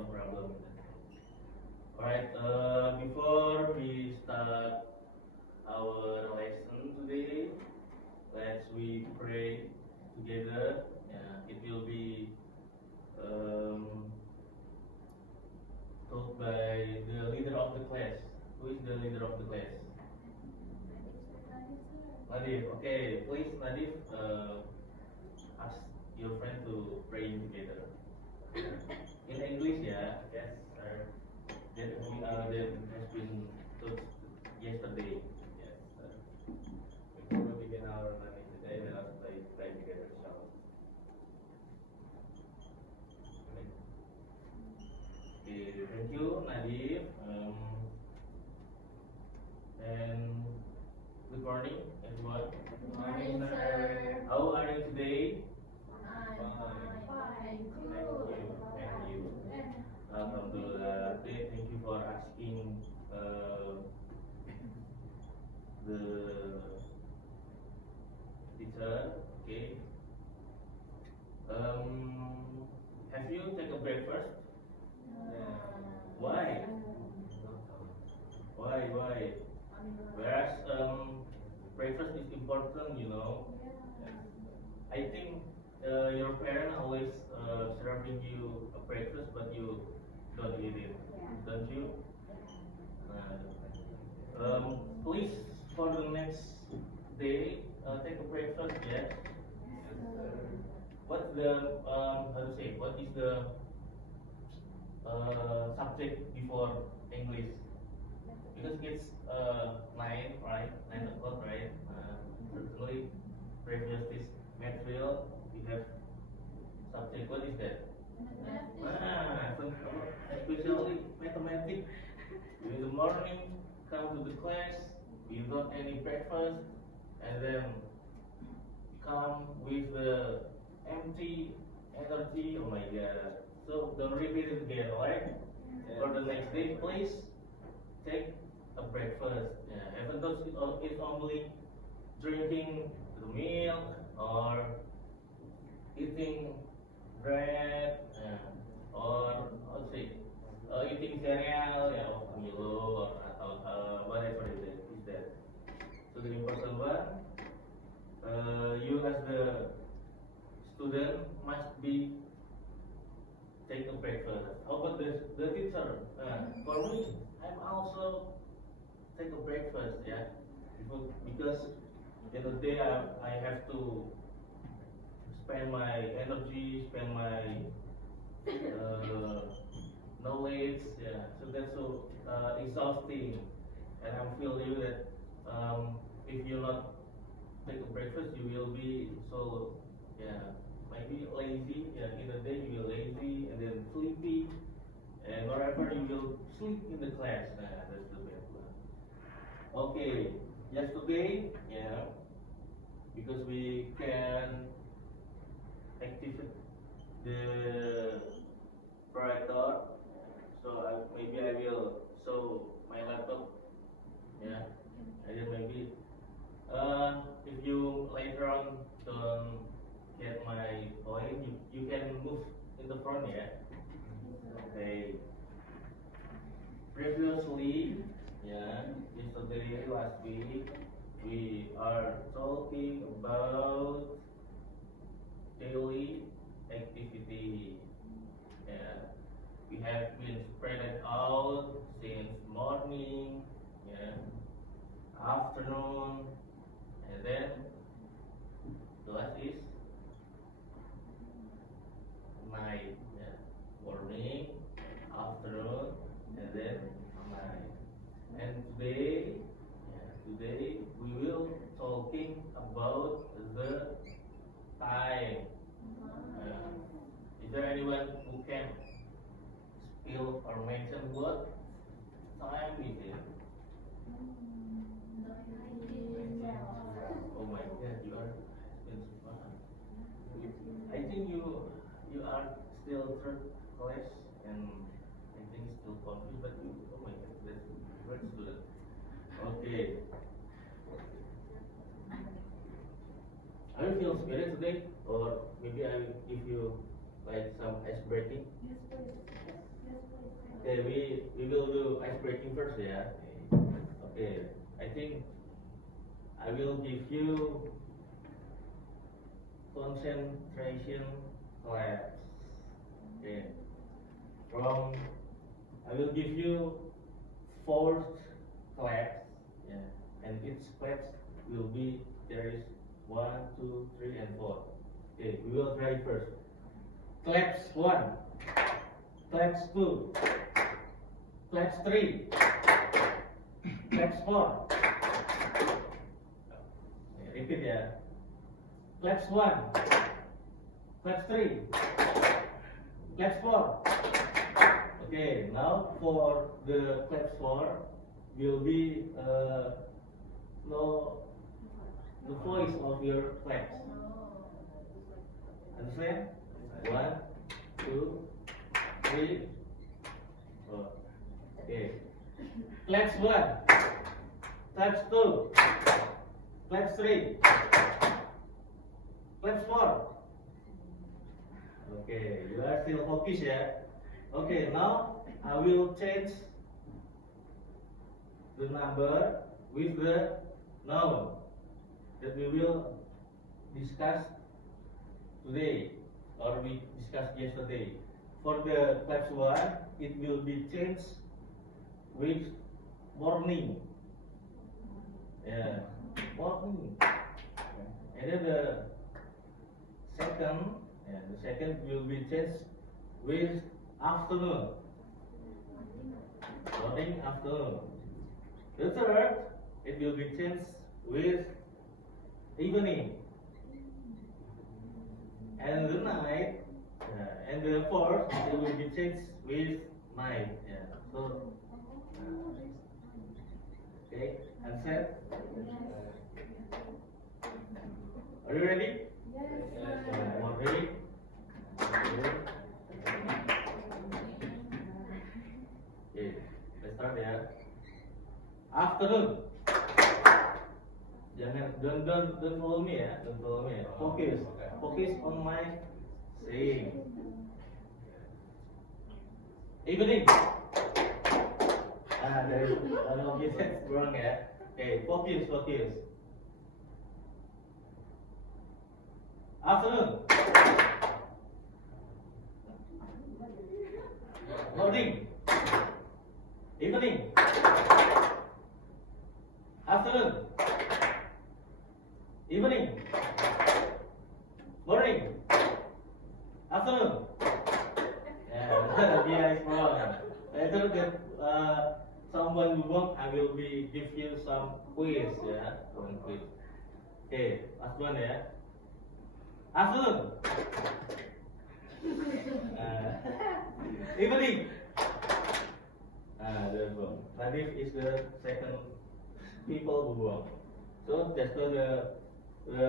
no problem. Alright, before we start our lesson today, let's we pray together. Yeah, it will be um, taught by the leader of the class. Who is the leader of the class? Nadif. Okay, please Nadif, ask your friend to pray together. In English, yeah. Yes, sir. That has been taught yesterday. Yes, sir. Before we begin our learning today, let us pray together, shall we? Okay, thank you, Nadif. And good morning, everyone. Good morning, sir. How are you today? I'm fine. Thank you. Alhamdulillah. Okay, thank you for asking the teacher. Okay. Have you taken breakfast? Why? Why? Whereas breakfast is important, you know. I think your parent always serving you a breakfast, but you don't eat it, don't you? Please for the next day take a breakfast, yes. What's the how to say? What is the subject before English? Because it's 9, right? 9 o'clock, right? Certainly, previous this material we have subject. What is that? Especially mathematics. In the morning, come to the class without any breakfast, and then come with the empty energy. Oh my God! So don't repeat it again, right? For the next day, please take a breakfast. Yeah, even though it's only drinking the milk or eating bread, or let's see, eating cereal, yeah, or Milo, or whatever it is that. So the important one, you as the student must be take a breakfast. How about the teacher? For me, I'm also take a breakfast, yeah, because in the day I have to spend my energy, spend my knowledge, yeah. So that's so exhausting, and I feel you that if you not take a breakfast, you will be so, yeah, maybe lazy. Yeah, in the day you will lazy and then sleepy, and wherever you will sleep in the class. That's the best one. Okay, yesterday, yeah, because we can activate the projector, so maybe I will show my laptop, yeah, and then maybe if you later on don't get my point, you can move in the front, yeah. Okay. Previously, yeah, yesterday, last week, we are talking about daily activity. Yeah, we have been spread out since morning, yeah, afternoon, and then the last is night. Yeah, morning, afternoon, and then night. And today, today we will talking about the time. Is there anyone who can spill or mention what time is it? Oh my God, you are in fun. I think you are still third class, and I think still confused, but you, oh my God, that's a great student. Okay. Are you feeling spirit today? Or maybe I will give you like some ice breaking? Yes, please. we will do ice breaking first, yeah. Okay, I think I will give you concentration class. Okay, from I will give you four class, yeah, and each class will be there is 1, 2, 3, and 4. Okay, we will try first. Claps 1, claps 2, claps 3, claps 4. Repeat ya. Claps 1, claps 3, claps 4. Okay, now for the claps 4 will be no the voice of your claps. Understand? 1, 2, 3, 4. Okay. Claps 1, claps 2, claps 3, claps 4. Okay, you are still focused, yeah? Okay, now I will change the number with the noun that we will discuss today or we discussed yesterday. For the class 1, it will be changed with morning. Yeah, morning. And then the second will be changed with afternoon. Morning, afternoon. The third, it will be changed with evening. And the night, and the fourth, it will be changed with night. Yeah. So, okay, and set. Are you ready? Yes. Ready? Okay. Okay, let's start ya. Afternoon. Don't follow me ya, don't follow me ya. Focus on my saying. Evening. There is one that's wrong ya. Okay, focus. Afternoon. Morning. Evening. Afternoon. Evening. Morning. Afternoon. Yeah, it's wrong. Later that someone wrong, I will be give you some quiz, yeah, one quiz. Okay, last one ya. Afternoon. Evening. That's wrong. Nadif is the second people who wrong. So that's for the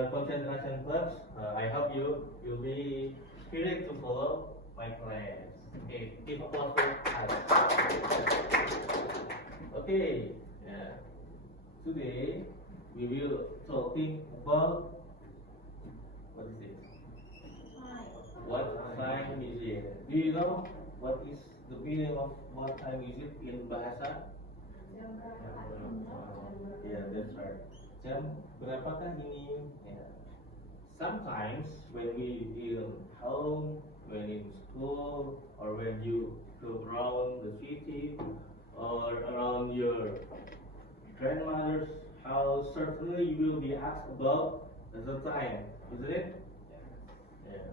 concentration clubs. I hope you will be spirit to follow my class. Okay, give applause for us. Okay, yeah. Today we will talking about what is it? What time is it? Do you know what is the meaning of what time is it in bahasa? Yeah, that's right. Jam berapakah ini? Yeah. Sometimes when we in home, when in school, or when you go around the city, or around your grandmother's house, certainly you will be asked about the time, isn't it? Yeah.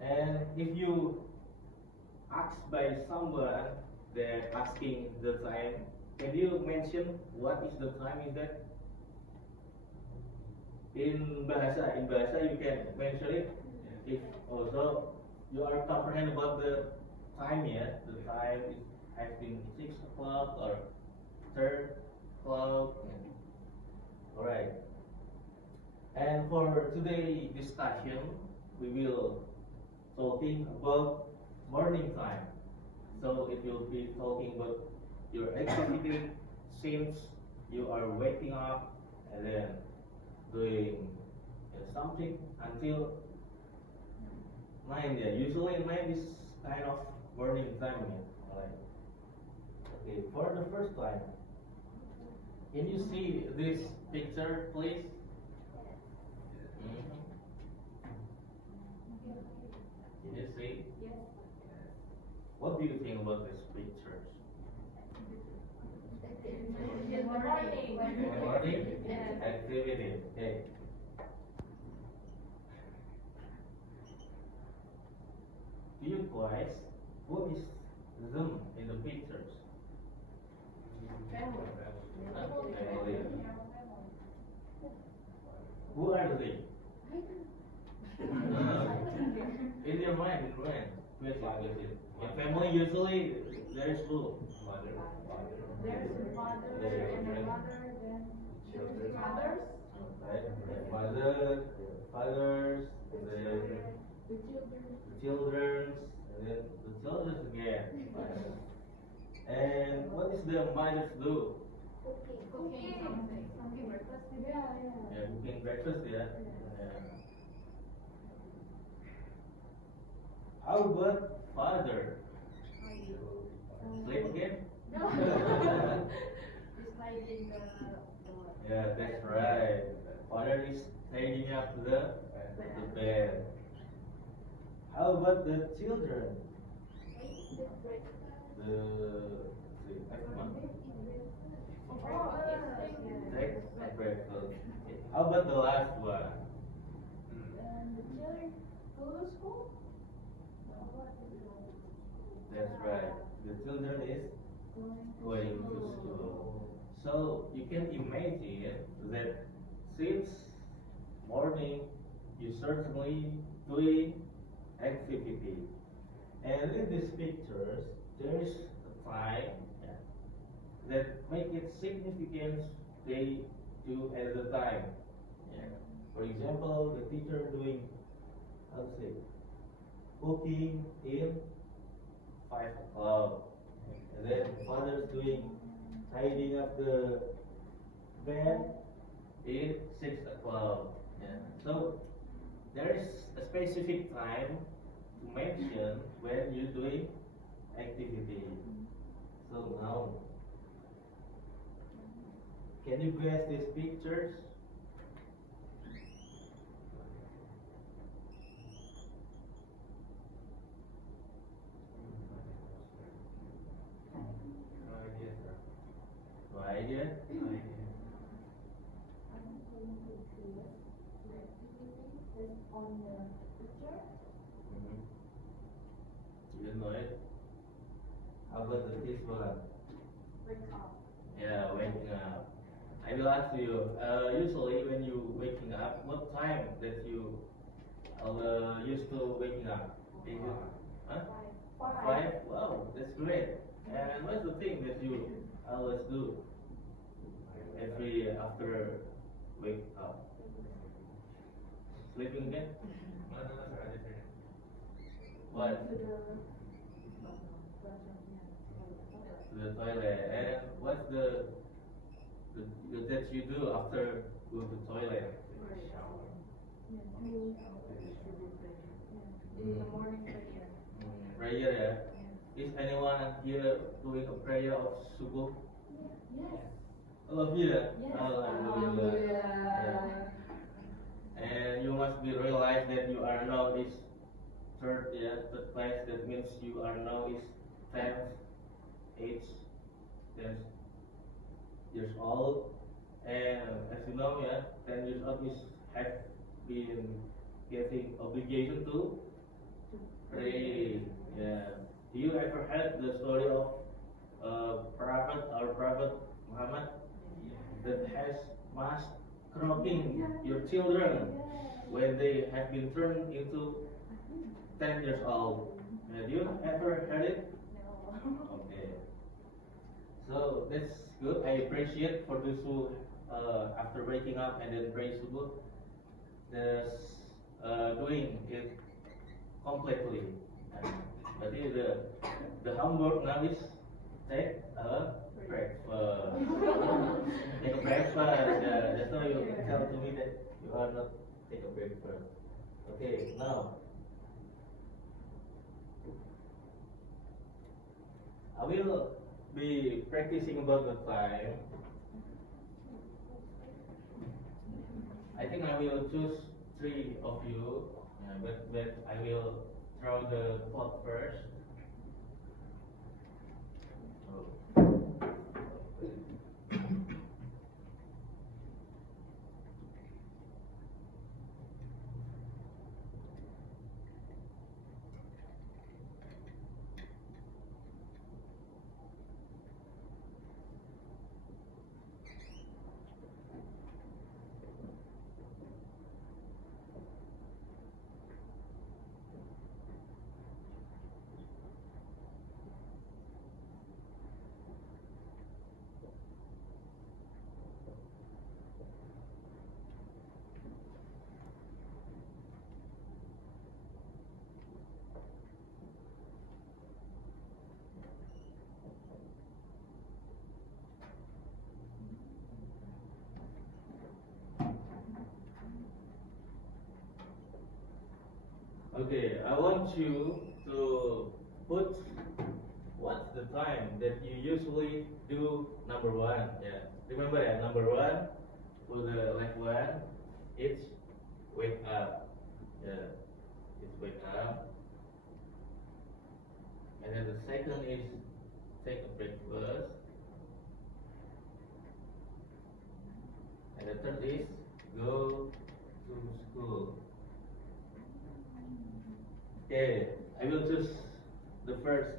And if you asked by someone, they're asking the time, can you mention what is the time is that? In bahasa you can mention it. If also you are comprehend about the time, yeah, the time is has been 6 o'clock or 3 o'clock. Alright. And for today discussion, we will talking about morning time. So it will be talking about your activity since you are waking up and then doing something until 9. Yeah, usually 9 is kind of morning time. Yeah. Alright. Okay, for the first time, can you see this picture, please? Mhm. Can you see? What do you think about these pictures? Morning activity. Okay. Do you guys, who is them in the pictures? Family. Who are they? In your mind, question. In family, usually there is who? There's a father and a mother, then children. Mothers? Right? The mother, the fathers, The the children, and then the children again. And what is the mothers do? Cooking something. Cooking breakfast. Yeah. Yeah, cooking breakfast, yeah. Yeah. How about father? Sleep again? No. Just like in the Yeah, that's right. Father is tidying up the bed. How about the children? The take breakfast. How about the last one? the children go to school? That's right. The children is going to school. So you can imagine that since morning you certainly doing activity. And in these pictures, there is a time that make it significant they do at the time. Yeah. For example, the teacher doing, how to say, cooking in 5 o'clock. And then father's doing tidying up the bed in 6 o'clock. Yeah. So there is a specific time to mention when you're doing activity. So now, can you guess these pictures? No idea? No idea. On the picture? Mhm. You didn't know it? How about this one? Wake up. Yeah, waking up. I will ask you, usually when you waking up, what time that you used to waking up? Is it, huh? 5? Wow, that's great. And what's the thing that you always do every after wake up? Sleeping again? What? To To the toilet. And what's the that you do after go to toilet? in the morning prayer. Prayer, yeah. Is anyone here doing a prayer of subuh? Yes. All of you, yeah? Yes. Alhamdulillah. Yeah. And you must be realize that you are now is third class. That means you are now is 10th age, 10 years old. And as you know, yeah, 10 years old is have been getting obligation to pray. Yeah. Do you ever heard the story of Prophet Muhammad that has mass cropping your children when they have been turned into 10 years old? Have you ever heard it? No. Okay. So that's good. I appreciate for those who after waking up and then pray subuh, just doing it completely. But the homework now is take a breakfast. Take a breakfast. Just now you tell to me that you are not take a breakfast. Okay, now I will be practicing about the time. I think I will choose 3 of you, but I will throw the clock first. Okay, I want you to put what's the time that you usually do number 1. Yeah, remember number 1 for the left one, it's wake up. Yeah, it's wake up. And then the second is take a breakfast. And the third is go to school. Okay, I will choose the first.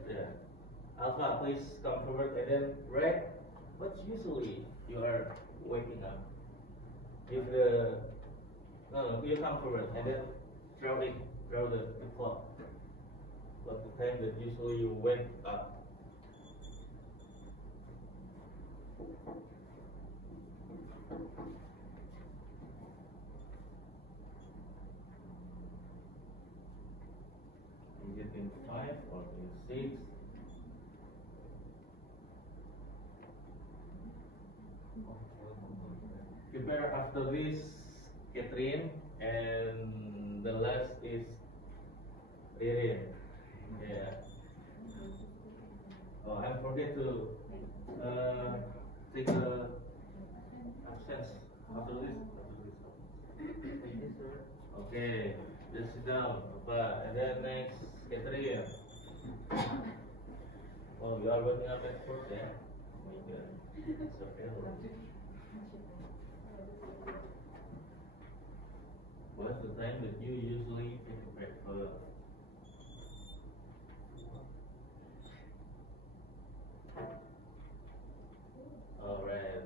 Alpha, please come forward, and then Red, what's usually you are waking up? If the no, you come forward, and then throw the clock. What's the time that usually you wake up? Is it in 5 or in 6? Prepare after this, Catherine, and the last is Ririn. Yeah. Oh, I forget to take a absence after this. Okay, just sit down. And then next, Catherine. Oh, you are waking up at 4, yeah? Oh my God, it's so early. What's the time that you usually take a breakfast? Alright.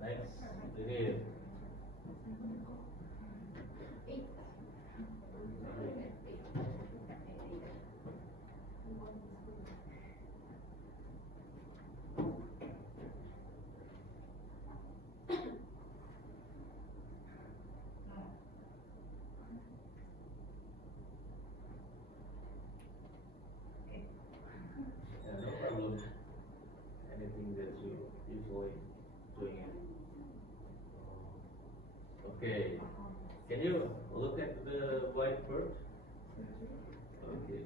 Next, Ririn. 8. Yeah, no problem. Anything that you usually doing it. Okay. Can you look at the whiteboard? Okay.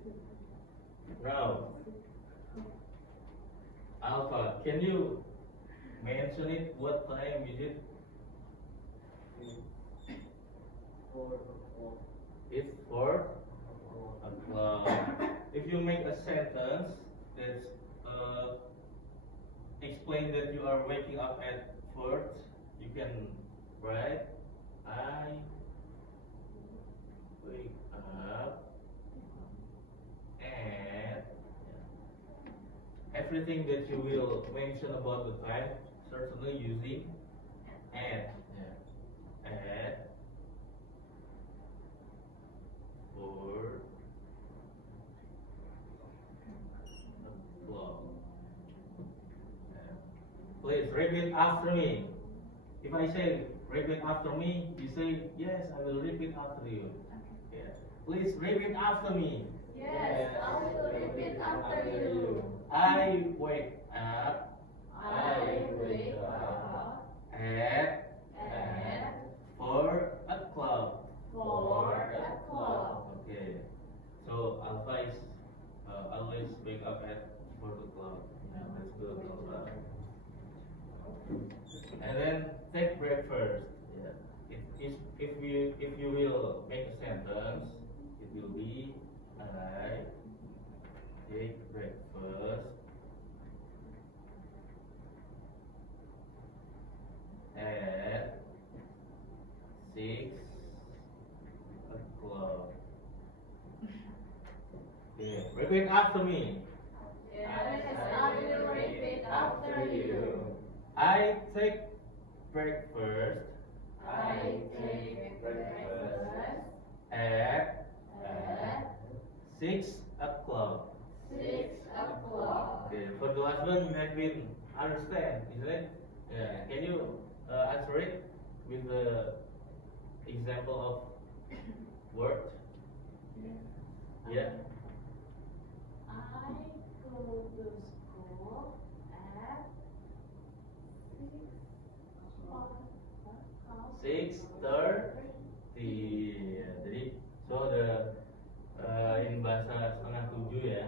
Now, Alpha, can you mention it? What time is it? 4 It's 4 o'clock. If you make a sentence that's explain that you are waking up at 4, you can write, I wake up at. Everything that you will mention about the time, certainly using at. At 4 o'clock. Please repeat after me. If I say repeat after me, you say yes, I will repeat after you. Yeah. Please repeat after me. Yes, I will repeat after you. I wake up. I wake up At at 4 o'clock. 4 o'clock. Okay. So Alpha is always wake up at 4 o'clock. Good. Alright. And then take breakfast. Yeah. If you will make a sentence, it will be I take breakfast at 6 o'clock. Yeah. Repeat after me. Yes, I will repeat after you. I take breakfast I take breakfast at at 6 o'clock. 6 o'clock. Okay, for the last one you have been understand, isn't it? Yeah. Can you answer it with the example of word? Yeah. I go to school at 6:30. Jadi, so in bahasa setengah tujuh ya,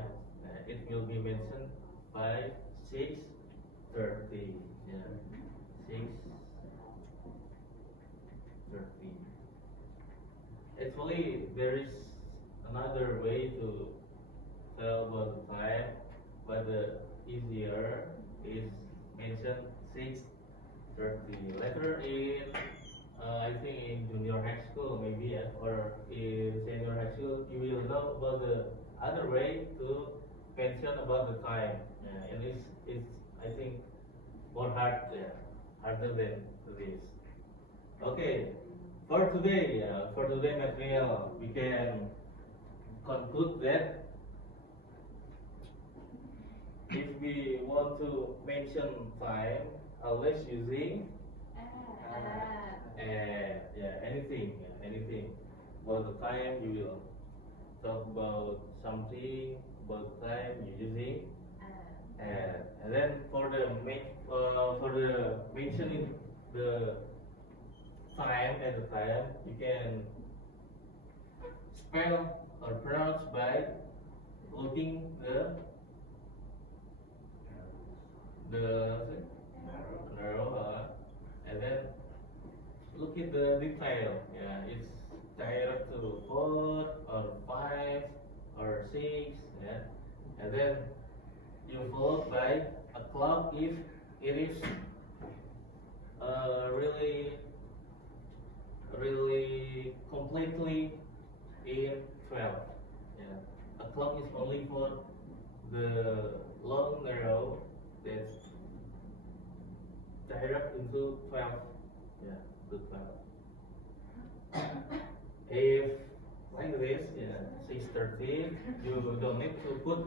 it will be mentioned by 6:30. Yeah, 6:30. Actually, there is another way to tell about the time, but the easier is mention 6:30. Later in, I think in junior high school maybe yeah, or in senior high school, you will know about the other way to mention about the time. Yeah, and it's I think more hard, yeah, harder than this. Okay, for today material, we can conclude that if we want to mention time, always using anything about the time. You will talk about something about time. You using and then for the mentioning the time at the time, you can spell or pronounce by looking the narrow, and then look at the detail. Yeah, it's direct to 4 or 5 or 6. Yeah, and then you followed by a clock if it is really completely in 12. Yeah, a clock is only for the long arrow that's direct into 12. Yeah, to 12. If like this, yeah, 6:30, you don't need to put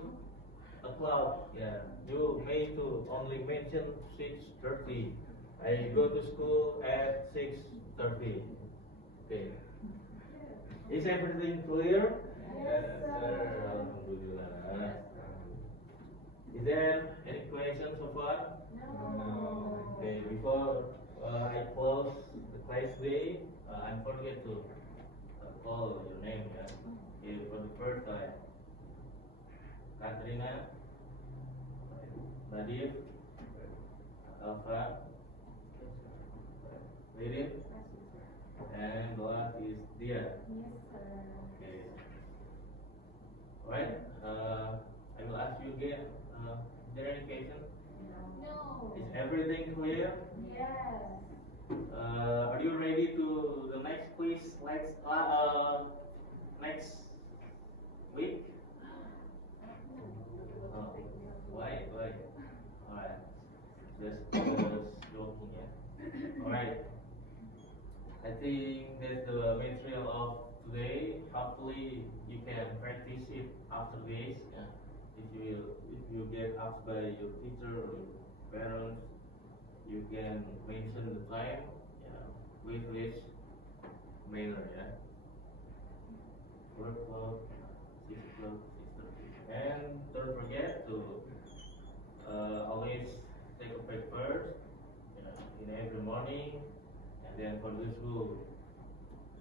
a clock. Yeah, you may to only mention 6:30. I go to school at 6:30. Okay. Is everything clear? Yes, sir. Alhamdulillah. Is there any questions so far? No. Okay, before I close the class today, I forget to call your name, yeah? Okay, for the first time. Katrina, Nadir, Alfa, Lirin, and the last is Dia. Yes, sir. Okay. Alright, I will ask you again, is there any question? No. Is everything clear? Yes. Are you ready to the next quiz next week? Oh, why? Alright, just joking, yeah. Alright, I think that's the material of today. Hopefully you can practice it after this. Yeah. If you get asked by your teacher or your parents, you can mention the time, yeah, with this manner, yeah. 4 o'clock, 6 o'clock, 6:30. And don't forget to always take a breakfast, in every morning, and then for those who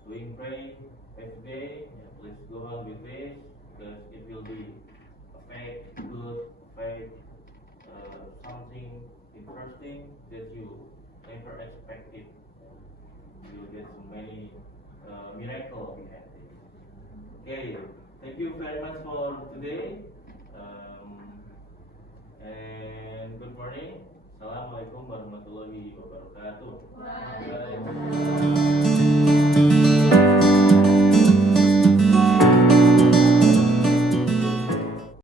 doing pray every day, please go on with this, because it will be affect good, affect something interesting that you never expected. You get so many miracle behind it. Okay, thank you very much for today. And good morning. Assalamualaikum warahmatullahi wabarakatuh. Waalaikumsalam.